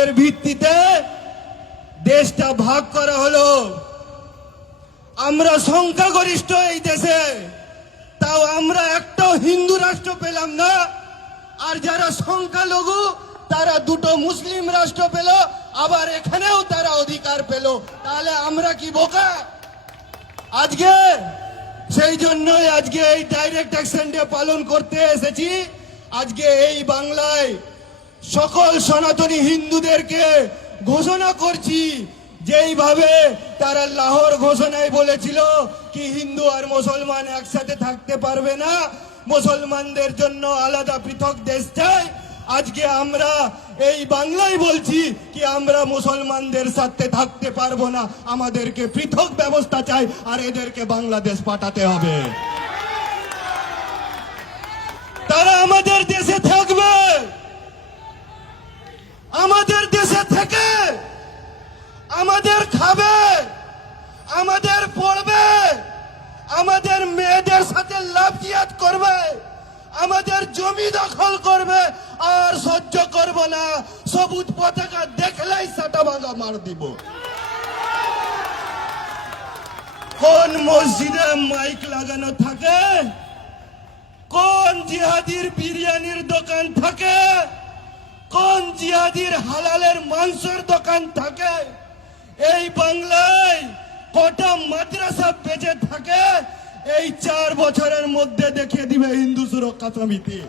এর ভিত্তিতে দেশটা ভাগ করা হলো। আমরা সংখ্যাগরিষ্ঠ এই দেশে, তাও আমরা একটাও হিন্দু রাষ্ট্র পেলাম না। আর যারা সংখ্যালঘু তারা দুটো মুসলিম রাষ্ট্র পেল, আবার এখানেও তারা অধিকার পেল। তাহলে আমরা কি বোকা? আজকে সেই জন্যই আজকে এই ডাইরেক্ট অ্যাকশন ডে পালন করতে এসেছি। আজকে এই বাংলায় সকল সনাতনী হিন্দুদেরকে ঘোষণা করছি, যেইভাবে তারা লাহোর ঘোষণায় বলেছিল কি হিন্দু আর মুসলমান একসাথে থাকতে পারবে না, মুসলমানদের জন্য আলাদা পৃথক দেশ চাই। আজকে আমরা এই বাংলায় বলছি কি আমরা মুসলমানদের সাথে থাকতে পারবো না, আমাদেরকে পৃথক ব্যবস্থা চাই আর এদেরকে বাংলাদেশ পাঠাতে হবে। তারা আমাদের দেশে থাকবে, আমাদের দেশে থেকে আমাদের খাবে, আমাদের পড়বে, আমাদের মেয়েদের সাথে লাভ জিয়াদ করবে, আমাদের জমি দখল করবে। আর সহ্য করব না, সবুজ পতাকা দেখলেই সাটা ভাঙা মার দিব। কোন মসজিদে মাইক লাগানো থাকে, কোন জিহাদির বিরিয়ানির দোকান থাকে, কোন জিহাদির হালালের মাংসের দোকান থাকে, এই বাংলায় কটা মাদ্রাসা বেঁচে থাকে, এই 4 বছরের মধ্যে দেখিয়ে দিবে হিন্দু সুরক্ষা সমিতি।